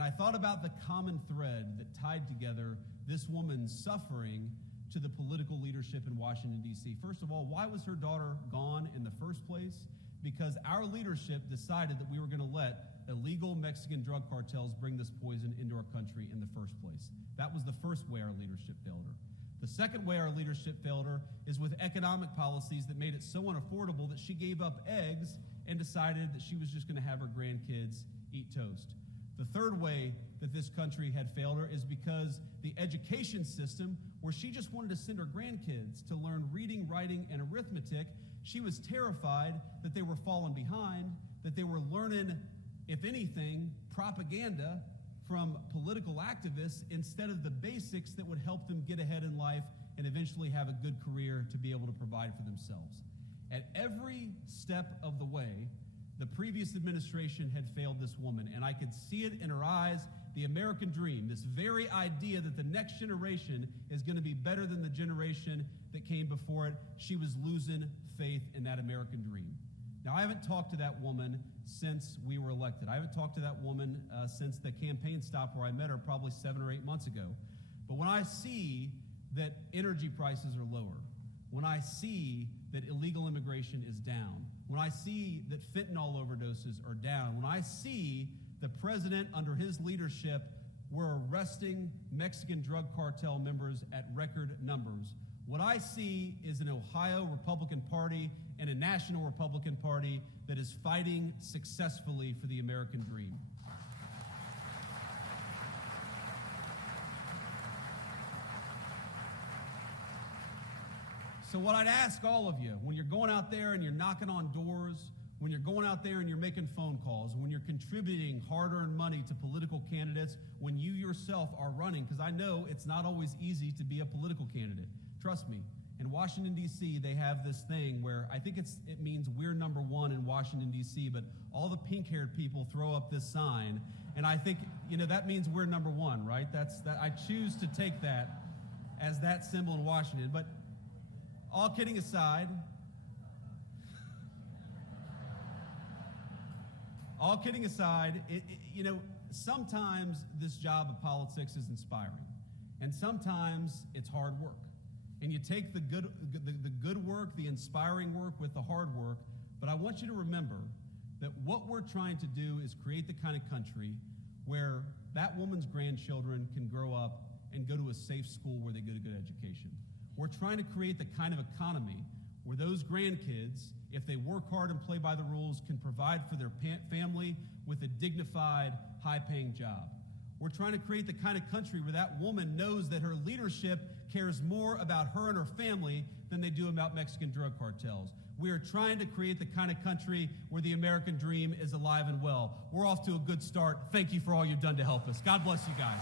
And I thought about the common thread that tied together this woman's suffering to the political leadership in Washington, D.C. First of all, why was her daughter gone in the first place? Because our leadership decided that we were going to let illegal Mexican drug cartels bring this poison into our country in the first place. That was the first way our leadership failed her. The second way our leadership failed her is with economic policies that made it so unaffordable that she gave up eggs and decided that she was just going to have her grandkids eat toast. The third way that this country had failed her is because the education system, where she just wanted to send her grandkids to learn reading, writing, and arithmetic, she was terrified that they were falling behind, that they were learning, if anything, propaganda from political activists instead of the basics that would help them get ahead in life and eventually have a good career to be able to provide for themselves. At every step of the way, the previous administration had failed this woman, and I could see it in her eyes, the American dream, this very idea that the next generation is going to be better than the generation that came before it. She was losing faith in that American dream. Now, I haven't talked to that woman since we were elected. I haven't talked to that woman since the campaign stop where I met her probably 7 or 8 months ago. But when I see that energy prices are lower, when I see that illegal immigration is down, when I see that fentanyl overdoses are down, when I see the president under his leadership, we're arresting Mexican drug cartel members at record numbers, what I see is an Ohio Republican Party and a national Republican Party that is fighting successfully for the American dream. So what I'd ask all of you, when you're going out there and you're knocking on doors, when you're going out there and you're making phone calls, when you're contributing hard-earned money to political candidates, when you yourself are running, because I know it's not always easy to be a political candidate. Trust me, in Washington, D.C., they have this thing where I think it means we're number one in Washington, D.C., but all the pink-haired people throw up this sign, and I think, that means we're number one, right? I choose to take that as that symbol in Washington. But all kidding aside, sometimes this job of politics is inspiring, and sometimes it's hard work. And you take the good work, the inspiring work with the hard work, but I want you to remember that what we're trying to do is create the kind of country where that woman's grandchildren can grow up and go to a safe school where they get a good education. We're trying to create the kind of economy where those grandkids, if they work hard and play by the rules, can provide for their family with a dignified, high-paying job. We're trying to create the kind of country where that woman knows that her leadership cares more about her and her family than they do about Mexican drug cartels. We are trying to create the kind of country where the American dream is alive and well. We're off to a good start. Thank you for all you've done to help us. God bless you guys.